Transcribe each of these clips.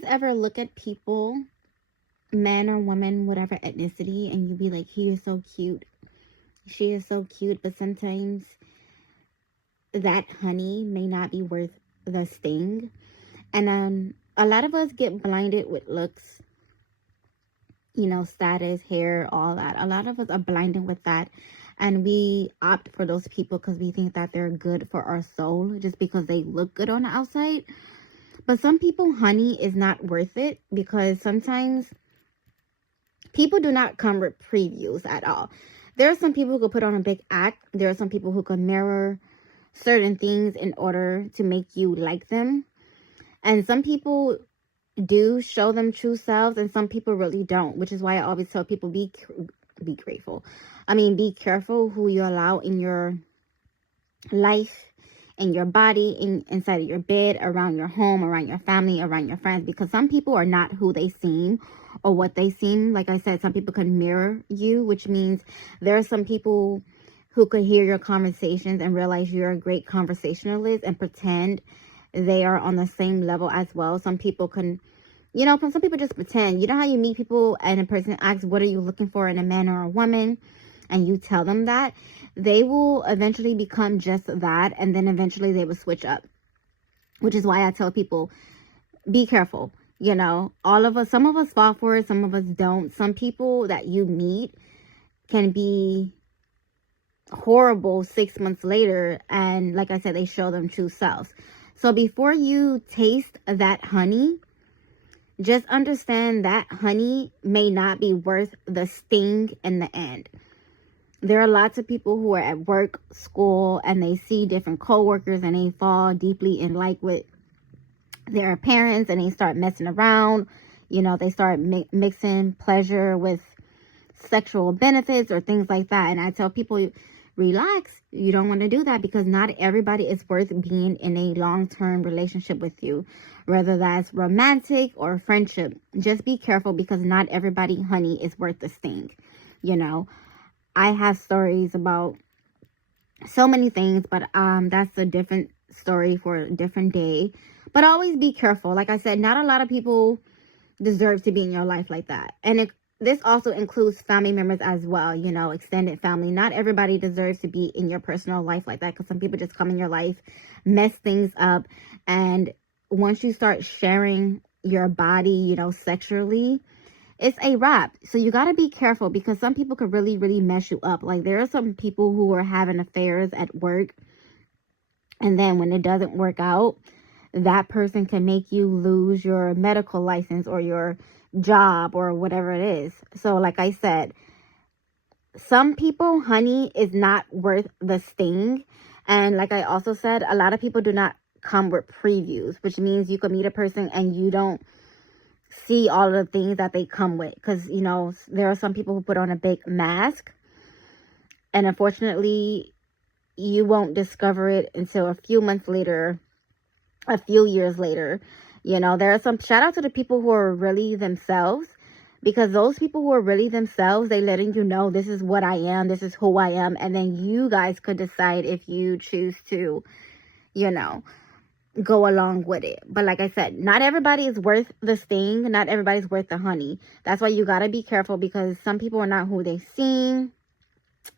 guys ever look at people, men or women, whatever ethnicity, and you be like, he is so cute, she is so cute, but sometimes that honey may not be worth the sting. And a lot of us get blinded with looks, status, hair, all that. A lot of us are blinded with that. And we opt for those people because we think that they're good for our soul just because they look good on the outside. But some people, honey is not worth it, because sometimes people do not come with previews at all. There are some people who could put on a big act. There are some people who can mirror certain things in order to make you like them. And some people do show them true selves, and some people really don't, which is why I always tell people be grateful. Be careful who you allow in your life, in your body, inside of your bed, around your home, around your family, around your friends, because some people are not who they seem or what they seem. Like I said, some people can mirror you, which means there are some people who could hear your conversations and realize you're a great conversationalist and pretend they are on the same level as well. Some people can, some people just pretend. You know how you meet people and a person asks, what are you looking for in a man or a woman? And you tell them that, they will eventually become just that. And then eventually they will switch up, which is why I tell people, be careful. All of us, some of us fall for it, some of us don't. Some people that you meet can be horrible 6 months later, and like I said, they show them true selves. So before you taste that honey, just understand that honey may not be worth the sting in the end. There are lots of people who are at work, school, and they see different coworkers and they fall deeply in like with their parents, and they start messing around. They start mixing pleasure with sexual benefits or things like that. And I tell people, relax. You don't want to do that, because not everybody is worth being in a long-term relationship with you, whether that's romantic or friendship. Just be careful, because not everybody, honey, is worth the sting. I have stories about so many things, but that's a different story for a different day. But always be careful. Like I said, not a lot of people deserve to be in your life like that. And this also includes family members as well, extended family. Not everybody deserves to be in your personal life like that, because some people just come in your life, mess things up. And once you start sharing your body, sexually, it's a wrap. So you got to be careful, because some people could really, really mess you up. Like, there are some people who are having affairs at work, and then when it doesn't work out, that person can make you lose your medical license or your job or whatever it is. So like I said, some people, honey is not worth the sting. And like I also said, a lot of people do not come with previews, which means you can meet a person and you don't see all of the things that they come with. Because, there are some people who put on a big mask, and unfortunately, you won't discover it until a few months later, a few years later. There are some, shout out to the people who are really themselves, because those people who are really themselves, they letting you know, this is what I am, this is who I am. And then you guys could decide if you choose to, go along with it. But like I said, not everybody is worth the sting. Not everybody's worth the honey. That's why you got to be careful, because some people are not who they seem.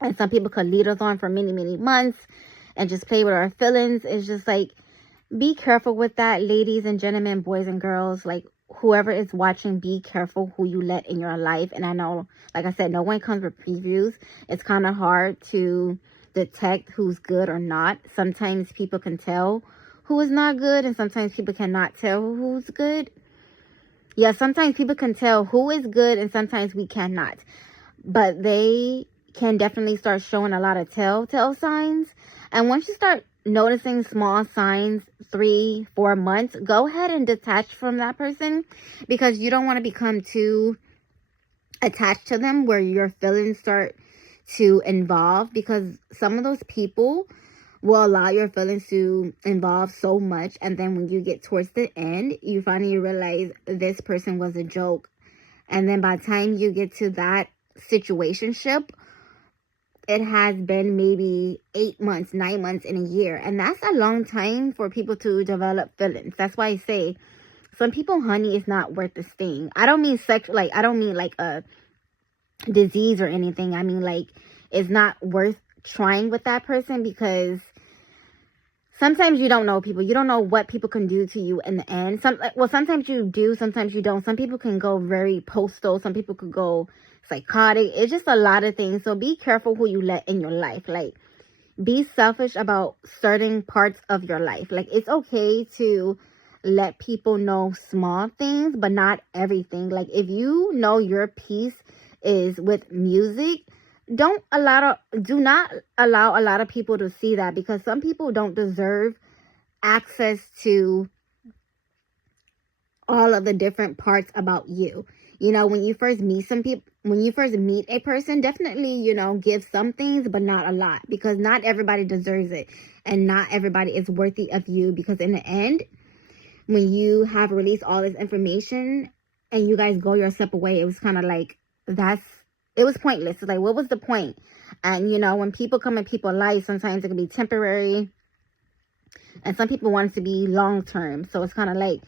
And some people could lead us on for many, many months and just play with our feelings. It's just like, be careful with that, ladies and gentlemen, boys and girls. Like, whoever is watching, be careful who you let in your life. And I know, like I said, no one comes with previews. It's kind of hard to detect who's good or not. Sometimes people can tell who is not good, and sometimes people cannot tell who's good. Yeah, sometimes people can tell who is good, and sometimes we cannot. But they can definitely start showing a lot of telltale signs. And once you start noticing small signs, 3-4 months, go ahead and detach from that person, because you don't want to become too attached to them where your feelings start to involve, because some of those people will allow your feelings to involve so much, and then when you get towards the end, you finally realize this person was a joke. And then by the time you get to that situationship, it has been maybe 8 months, 9 months, and a year. And that's a long time for people to develop feelings. That's why I say Some people, honey is not worth the sting. I don't mean sexual, like, I don't mean like a disease or anything. I mean, like, it's not worth trying with that person, because sometimes you don't know people. You don't know what people can do to you in the end. Sometimes you do, sometimes you don't. Some people can go very postal. Some people could go psychotic. It's just a lot of things. So be careful who you let in your life. Like, be selfish about certain parts of your life. Like, it's okay to let people know small things, but not everything. Like, if you know your peace is with music, do not allow a lot of people to see that, because some people don't deserve access to all of the different parts about you. You know, when you first meet a person, definitely, you know, give some things, but not a lot, because not everybody deserves it, and not everybody is worthy of you. Because in the end, when you have released all this information and you guys go your separate way, it was kind of like, it was pointless. It's like, what was the point? And, you know, when people come in people's lives, sometimes it can be temporary, and some people want it to be long term. So it's kind of like,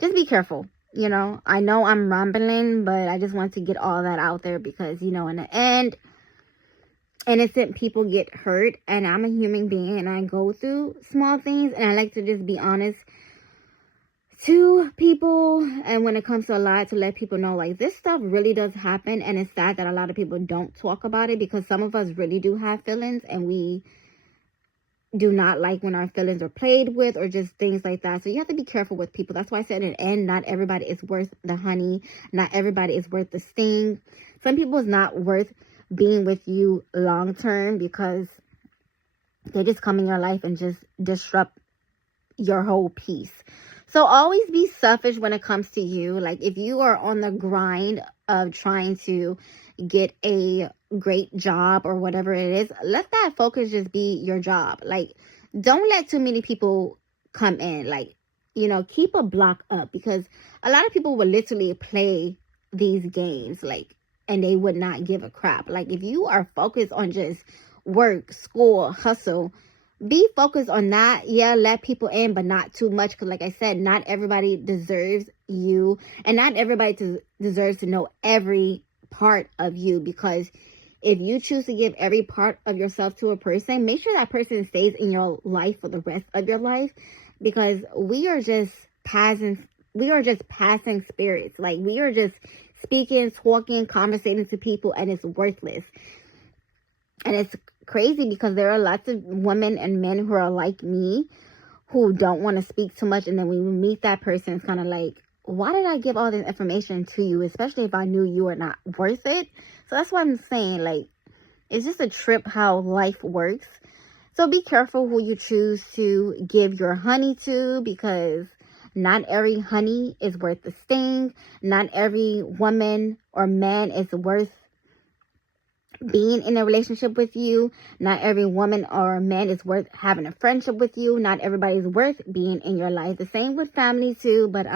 just be careful. You know, I know I'm rambling, but I just want to get all that out there, because, you know, in the end, innocent people get hurt, and I'm a human being, and I go through small things, and I like to just be honest to people. And when it comes to a lot, to let people know, like, this stuff really does happen, and it's sad that a lot of people don't talk about it, because some of us really do have feelings, and we do not like when our feelings are played with, or just things like that. So you have to be careful with people. That's why I said in the end, not everybody is worth the honey. Not everybody is worth the sting. Some people is not worth being with you long term, because they just come in your life and just disrupt your whole peace. So always be selfish when it comes to you. Like, if you are on the grind of trying to get a great job or whatever it is, let that focus just be your job. Like, don't let too many people come in. Like, you know, keep a block up, because a lot of people will literally play these games, like, and they would not give a crap. Like, if you are focused on just work, school, hustle, be focused on that. Yeah, let people in, but not too much, because like I said, not everybody deserves you, and not everybody deserves to know every part of you. Because if you choose to give every part of yourself to a person, make sure that person stays in your life for the rest of your life, because we are just passing spirits. Like, we are just speaking, talking, conversating to people, and it's worthless. And it's crazy, because there are lots of women and men who are like me, who don't want to speak too much, and then when we meet that person, it's kind of like, why did I give all this information to you, especially if I knew you were not worth it? So that's what I'm saying. Like, it's just a trip how life works. So be careful who you choose to give your honey to, because not every honey is worth the sting. Not every woman or man is worth being in a relationship with you. Not every woman or man is worth having a friendship with you. Not everybody is worth being in your life. The same with family too. But